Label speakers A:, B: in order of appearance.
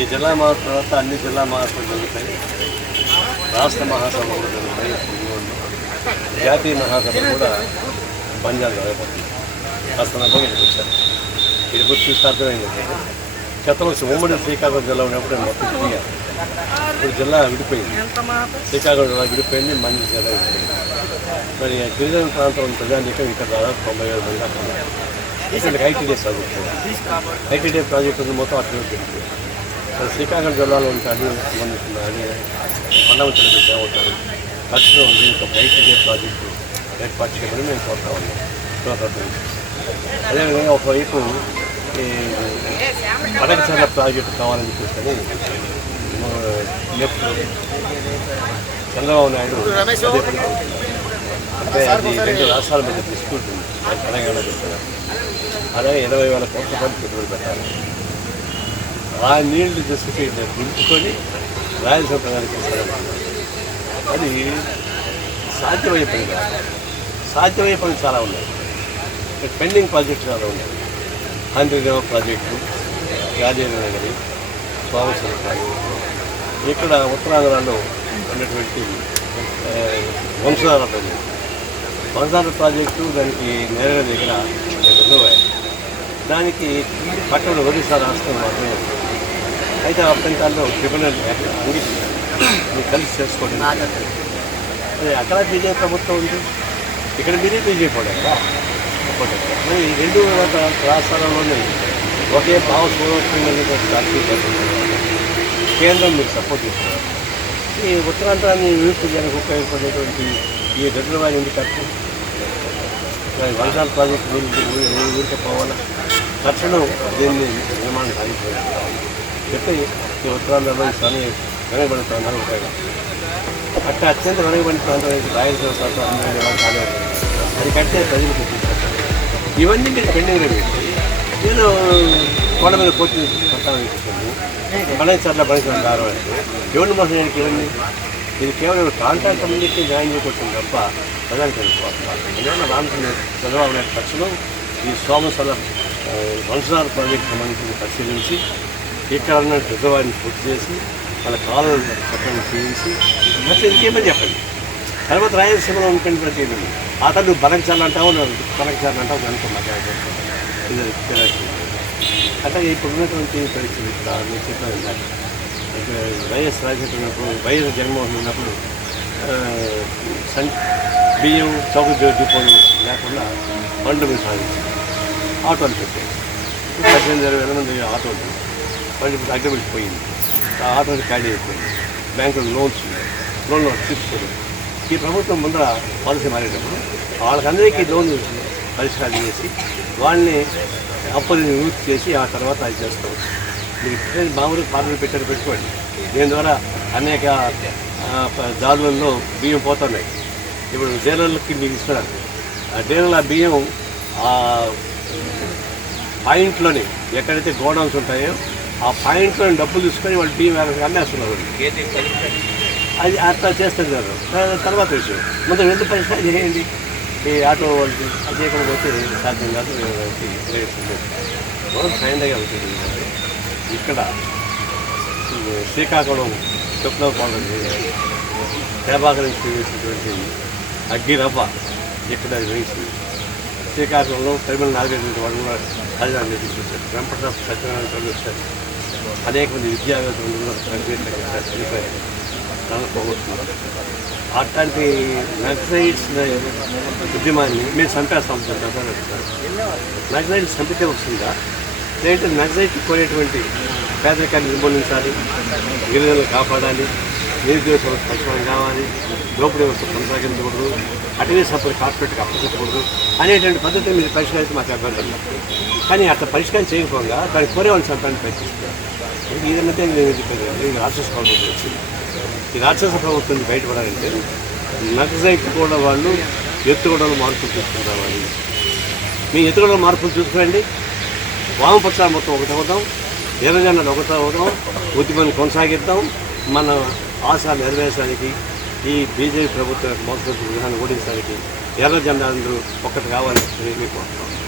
A: ఈ జిల్లా మార్పు తర్వాత అన్ని జిల్లా మార్పులు జరుగుతాయి. రాష్ట్ర మహాసభలు జరుగుతాయి. జాతీయ మహాసభ కూడా పంజాబ్ జరగబోతుంది ఆ సందర్భంగా ఇక్కడికి వచ్చారు ఇక్కడికి వచ్చి చూస్తే అర్థమైంది. గతంలో ఉమ్మడి శ్రీకాకుళం జిల్లా ఉన్నప్పుడు నేను మొత్తం తిరిగాను ఇప్పుడు జిల్లా విడిపోయింది. శ్రీకాకుళం జిల్లా విడిపోయింది మంచి జిల్లా విడిపోయింది. మరి గిరిజన ప్రాంతం ప్రజానీకం ఇక్కడ దాదాపు తొంభై ఏడు మంది దాకా ఉన్నారు ఇక్కడ ప్రాజెక్టు ఉంది మొత్తం అటు పెట్టింది శ్రీకాకుళం జిల్లాలో ఉంటే అది సంబంధించిన అది మండవతులు ఉంటారు ఖర్చులో ఉంది ఒక ఐటీడీ ప్రాజెక్టు ఏర్పాటు చేయమని మేము కోరుతా ఉన్నాం అదేవిధంగా ఒకవైపు ఈ పడకచర్ల ప్రాజెక్టు కావాలని చెప్పేసి చంద్రబాబు నాయుడు అంటే అది రెండు రాష్ట్రాల మీద తీసుకుంటుంది తెలంగాణ చెప్తున్నారు అలాగే ఇరవై వేల కోట్ల మంది పెట్టుబడి పెట్టాలి. ఆ నీళ్ళు తీసుకుని దింపుకొని రాయలసీమ గారికి అది సాధ్యమయ్యే పని సాధ్యమయ్యే పని చాలా ఉన్నాయి. పెండింగ్ ప్రాజెక్టు చాలా ఉన్నాయి. హండ్రీదేవ ప్రాజెక్టు గాజేంద్ర నగరి ప్రాజెక్టు ఇక్కడ ఉత్తరాంధ్రలో ఉన్నటువంటి వంశధార ప్రాజెక్టు. వంశధార ప్రాజెక్టు దానికి నేరుగా దగ్గర రిజర్వాయర్ దానికి పట్టణ ఒడిశా రాష్ట్రం మాత్రమే. అయితే ఆ ప్రాంతాల్లో క్రిమినల్ అంగీకరించారు. కలిసి చేసుకోండి. అది అక్కడ బీజేపీ ప్రభుత్వం ఉంది. ఇక్కడ మీరే బీజేపీ కూడా మరి ఈ రెండు రాష్ట్రాలలోనే ఒకే భావస్వరూపమైనటువంటి రాజకీయ కేంద్రం మీకు సపోర్ట్ చేస్తున్నారు. ఈ ఉత్తరాంధ్రాన్ని విముక్తి చేయడానికి ఉపయోగపడేటువంటి ఈ రిజర్వాయర్ ఎందుకు కట్టడం వంశాల ప్రాజెక్టు గురించి ఊరికే పోవాలా? తక్షణం దీన్ని నిర్మాణం సాగిపోయింది చెప్పి ఈ ఉత్తరాంధ్రలో ఈ సమయం వెనకబడిన ప్రాంతాలు ఉపయోగం అట్ట అత్యంత వెనకబడిన ప్రాంతం అనేది రాయలసీమ ప్రాంతం కాదు? అది కట్టే చూపించారు ఇవన్నీ మీరు పెండింగ్లో పెట్టి నేను కొండ మీద కోర్టు కట్టాలని చెప్పాను బణేశ్వర్ల బణేశ్వరం దారు అంటే ఎవరిని మోసం ఇవన్నీ? ఇది కేవలం కాంట్రాక్ట్ కమ్యూనిటీ జాయిన్ చేయకూడదు తప్ప ప్రజలకు తెలుసుకోవాలి ఎందుకంటే చంద్రబాబు నాయుడు ఖర్చులో ఈ సోమసల వంశధార ప్రాజెక్ట్ సంబంధించి పరిశీలించి ఇక్కడ ఉన్న రిజర్వాయర్ని పూర్తి చేసి వాళ్ళ కాలువలు చక్కగా చేయించి అసలు ఇంకేమని చెప్పండి. తర్వాత రాయలసీమలో ఉంటుంది ప్రతి ఇది. ఆ తర్వాత నువ్వు బనకచార్లు అంటావు అంటావు దాంట్లో ఇది తెలియదు. ఇప్పుడు ఉన్నటువంటి పరిస్థితి ఇక్కడ నేను చెప్పాను వైఎస్ రాజశేఖర్ ఉన్నప్పుడు వైఎస్ జగన్మోహన్ ఉన్నప్పుడు సన్ బియ్యం చౌక డిపోలు లేకుండా బండ్ల మీద సాగించారు ఆటోలు పెట్టాయి పద్దెనిమిది ఇరవై వేల మంది ఆటోలు మళ్ళీ ఇప్పుడు అగ్రిమెంట్ పోయింది. ఆ ఆటోలు ఖాళీ అయిపోయింది. బ్యాంకులు లోన్స్ ఉన్నాయి. లోన్లు తీసుకోలేదు ఈ ప్రభుత్వం ముందర పాలసీ మారేటప్పుడు వాళ్ళకందరికీ లోన్ పరిష్కారం చేసి వాళ్ళని అప్పులు యూజ్ చేసి ఆ తర్వాత అది చేస్తాం. మీరు ఇప్పుడే మామూలుగా పార్లమెంట్ పెట్టారు పెట్టుకోండి. దీని ద్వారా అనేక ప- జాతులలో బియ్యం పోతున్నాయి. ఇప్పుడు డీలర్లకి మీకు ఇస్తున్నారు ఆ డీలర్ల బియ్యం ఆ పాయింట్లోని ఎక్కడైతే గోడౌన్స్ ఉంటాయో ఆ పాయింట్లోని డబ్బులు తీసుకొని వాళ్ళు బియ్యం వేరే అమ్మేస్తున్నారు. అది అట్లా చేస్తారు తర్వాత విషయం. ముందు ఎందుకు పరిష్కారం చేయండి ఈ ఆటో వాళ్ళకి అది చేయకపోతే సాధ్యం కాదు. మనం సైన్యంగా ఇక్కడ శ్రీకాకుళం చుక్కలో పాలన ప్రభాకరం చేసినటువంటి అగ్గిరవ్వ ఇక్కడ వేసింది శ్రీకాకుళంలో పరిమళ నాగేశ్వర వాడు కూడా రాజధాని నిర్మించారు వెంపట సత్యనారాయణ స్వామి అనేక మంది విద్యావేత్తలు కూడా పనిచేస్తారు చనిపోయారు దాన్ని పోగొట్టున్నారు అట్లాంటి నక్సలైట్స్ ఉద్యమాన్ని మేము చంపేస్తాం నక్సలైట్స్ చంపితే వస్తుందా? లేదంటే నక్సలైట్ కోరేటువంటి పేదరికాన్ని నిర్మూలించాలి గిరిజనులు కాపాడాలి నిరుద్యోగ పరిష్కారం కావాలి లోపలి వ్యవస్థ కొనసాగించకూడదు అటవీ సంపద కార్పొరేట్కి అప్పచెప్పకూడదు అనేటువంటి పద్ధతిని మీరు పరిష్కరిస్తే మాకు అభ్యంతరం కానీ అట్లా పరిష్కారం చేయకపోగా దాన్ని కోరేవాళ్ళు చంపడానికి ప్రయత్నిస్తున్నారు ఇది నేను చెప్పాను? ఇది రాక్షస ప్రభుత్వం వచ్చింది. ఈ రాక్షస ప్రభుత్వం బయటపడాలంటే నక్సలైట్ కూడా వాళ్ళు ఎత్తుగడలు మార్పులు చూసుకుంటారు వాళ్ళు మీ ఎత్తుగడలు మార్పులు చూసుకోండి. వామపక్షాలు మొత్తం ఒకటి అవుతాం. ఎర్రజెండాలు ఒకటి అవుతాం ఉద్యమాన్ని కొనసాగిద్దాం. మన ఆశ నెరవేర్చడానికి ఈ బీజేపీ ప్రభుత్వం మోసపోతున్న విధానం ఓడించడానికి ఎర్ర జెండాలందరూ ఒక్కటి కావాలని మీకు వస్తాం